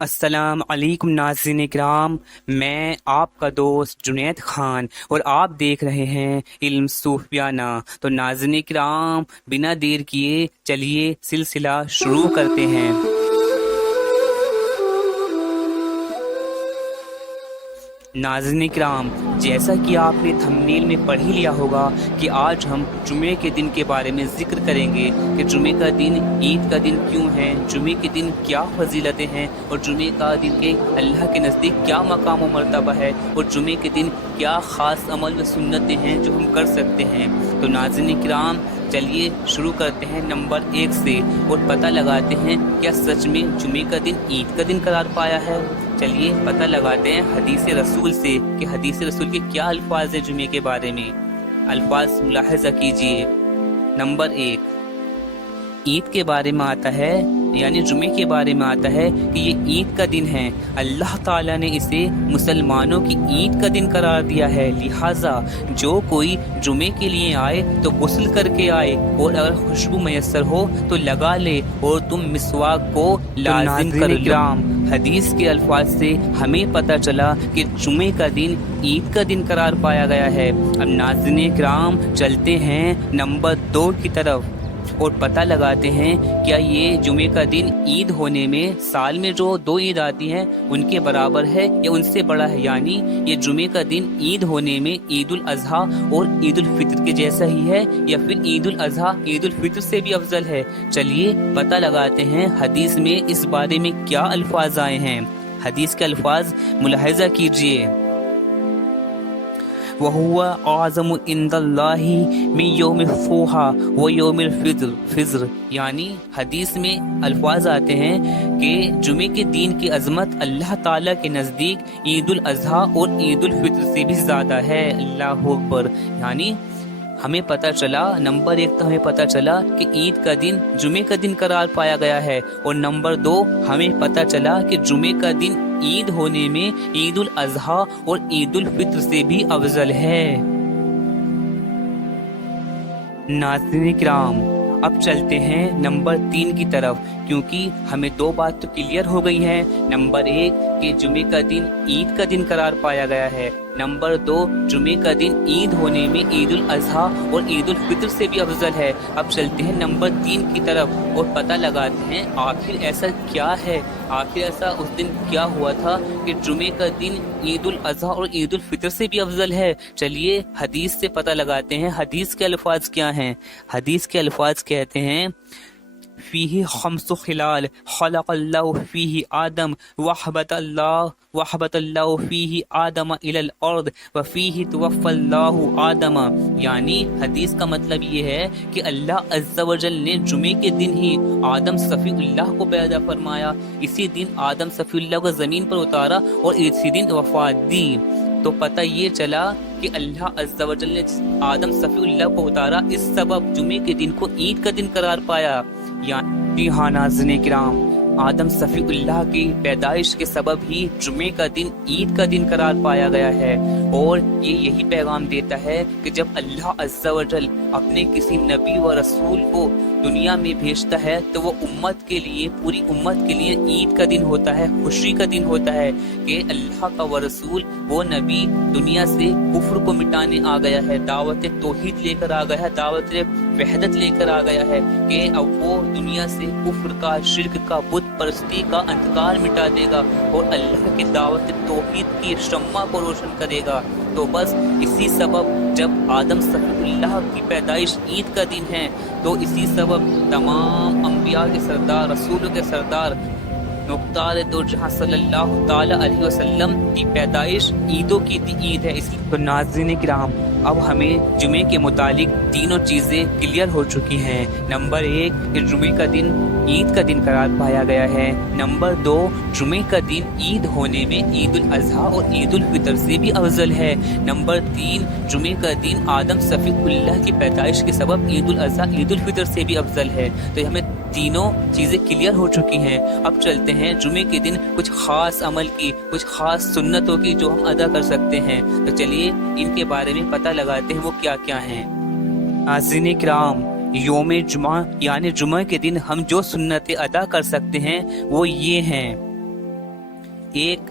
السلام علیکم ناظرین کرام، میں آپ کا دوست جنید خان اور آپ دیکھ رہے ہیں علم صوفیانہ۔ تو ناظرین کرام، بنا دیر کیے چلیے سلسلہ شروع کرتے ہیں۔ ناظرین کرام، جیسا کہ آپ نے تھمبنیل میں پڑھ ہی لیا ہوگا کہ آج ہم جمعے کے دن کے بارے میں ذکر کریں گے کہ جمعے کا دن عید کا دن کیوں ہے، جمعے کے دن کیا فضیلتیں ہیں، اور جمعے کا دن کے اللہ کے نزدیک کیا مقام و مرتبہ ہے، اور جمعے کے دن کیا خاص عمل و سنتیں ہیں جو ہم کر سکتے ہیں۔ تو ناظرین کرام، چلیے شروع کرتے ہیں نمبر 1 سے اور پتہ لگاتے ہیں کیا سچ میں جمعے کا دن عید کا دن قرار پایا ہے۔ چلیے پتہ لگاتے ہیں حدیث رسول سے کہ حدیث رسول کے کیا الفاظ ہیں جمعے کے بارے میں۔ الفاظ ملاحظہ کیجئے۔ نمبر 1، عید کے بارے میں آتا ہے، یعنی جمعے کے بارے میں آتا ہے کہ یہ عید کا دن ہے، اللہ تعالیٰ نے اسے مسلمانوں کی عید کا دن قرار دیا ہے، لہٰذا جو کوئی جمعے کے لیے آئے تو غسل کر کے آئے، اور اگر خوشبو میسر ہو تو لگا لے، اور تم مسواک کو لازم کر لو۔ حدیث کے الفاظ سے ہمیں پتہ چلا کہ جمعے کا دن عید کا دن قرار پایا گیا ہے۔ اب ناظرین کرام، چلتے ہیں نمبر 2 کی طرف اور پتہ لگاتے ہیں کیا یہ جمعے کا دن عید ہونے میں سال میں جو 2 عید آتی ہیں ان کے برابر ہے یا ان سے بڑا ہے، یعنی یہ جمعے کا دن عید ہونے میں عید الاضحیٰ اور عید الفطر کے جیسا ہی ہے، یا پھر عید الاضحیٰ عید الفطر سے بھی افضل ہے۔ چلیے پتہ لگاتے ہیں حدیث میں اس بارے میں کیا الفاظ آئے ہیں۔ حدیث کے الفاظ ملاحظہ کیجئے۔ وَهُوَ أَعْظَمُ عِندَ اللَّهِ مِنْ يَوْمِ الضُّحَىٰ وَيَوْمِ الفطر، یعنی حدیث میں الفاظ آتے ہیں کہ جمعے کے دین کی عظمت اللہ تعالیٰ کے نزدیک عید الاضحیٰ اور عید الفطر سے بھی زیادہ ہے۔ اللہ اکبر۔ یعنی ہمیں پتہ چلا، نمبر 1 تو ہمیں پتہ چلا کہ عید کا دن جمعے کا دن قرار پایا گیا ہے، اور نمبر 2 ہمیں پتہ چلا کہ جمعے کا دن عید ہونے میں عید الاضحیٰ اور عید الفطر سے بھی افضل ہے۔ ناظرین کرام، اب چلتے ہیں نمبر 3 کی طرف، کیونکہ ہمیں 2 بات تو کلیئر ہو گئی ہیں۔ نمبر 1 کہ جمعے کا دن عید کا دن قرار پایا گیا ہے، نمبر 2 جمعے کا دن عید ہونے میں عید الاضحیٰ اور عید الفطر سے بھی افضل ہے۔ اب چلتے ہیں نمبر 3 کی طرف اور پتہ لگاتے ہیں آخر ایسا کیا ہے، آخر ایسا اس دن کیا ہوا تھا کہ جمعے کا دن عید الاضحیٰ اور عید الفطر سے بھی افضل ہے۔ چلیے حدیث سے پتہ لگاتے ہیں حدیث کے الفاظ کیا ہیں۔ حدیث کے الفاظ کہتے ہیں فیہ خمس خلال خلق اللہ فیہ آدم وحبت اللہ فیہ آدم الی الارض وفیہ توفی اللہ آدم، یعنی حدیث کا مطلب یہ ہے کہ اللہ عز و جل نے جمعے کے دن ہی آدم صفی اللہ کو پیدا فرمایا، اسی دن آدم صفی اللہ کو زمین پر اتارا اور اسی دن وفات دی۔ تو پتہ یہ چلا کہ اللہ عز و جل نے آدم صفی اللہ کو اتارا، اس سبب جمعے کے دن کو عید کا دن قرار پایا۔ جی ہاں ناظرین کرام، آدم صفی اللہ کی پیدائش کے سبب ہی جمعے کا دن عید کا دن قرار پایا گیا ہے، اور یہ یہی پیغام دیتا ہے کہ جب اللہ عز و جل اپنے کسی نبی و رسول کو دنیا میں بھیجتا ہے تو وہ امت کے لیے، پوری امت کے لیے عید کا دن ہوتا ہے، خوشی کا دن ہوتا ہے کہ اللہ کا وہ رسول، وہ نبی دنیا سے کفر کو مٹانے آ گیا ہے، دعوت توحید لے کر آ گیا ہے، دعوت وحدت لے کر آ گیا ہے کہ اب وہ دنیا سے کفر کا، شرک کا، بت پرستی کا انتقال مٹا دے گا اور اللہ کی دعوت توحید کی شمع کو روشن کرے گا۔ تو بس اسی سبب جب آدم صفی اللہ کی پیدائش عید کا دن ہے تو اسی سبب تمام انبیاء کے سردار، رسولوں کے سردار، مختار دو جہاں صلی اللہ تعالی علیہ وسلم کی پیدائش عیدوں کی عید ہے۔ اس تو ناظرین کرام، اب ہمیں جمعے کے متعلق تینوں چیزیں کلیئر ہو چکی ہیں۔ نمبر 1 کہ جمعے کا دن عید کا دن قرار پایا گیا ہے، نمبر 2 جمعے کا دن عید ہونے میں عید الاضحیٰ اور عید الفطر سے بھی افضل ہے، نمبر 3 جمعے کا دن آدم صفی اللہ کی پیدائش کے سبب عید الاضحیٰ عید الفطر سے بھی افضل ہے۔ تو ہمیں تینوں چیزیں کلیئر ہو چکی ہیں۔ اب چلتے ہیں جمعے کے دن کچھ خاص عمل کی، کچھ خاص سنتوں کی جو ہم ادا کر سکتے ہیں۔ تو چلیے ان کے بارے میں پتہ لگاتے ہیں وہ کیا کیا ہیں۔ ناظرین کرام، یوم جمعہ یعنی جمعہ کے دن ہم جو سنتیں ادا کر سکتے ہیں وہ یہ ہیں۔ 1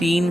3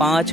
5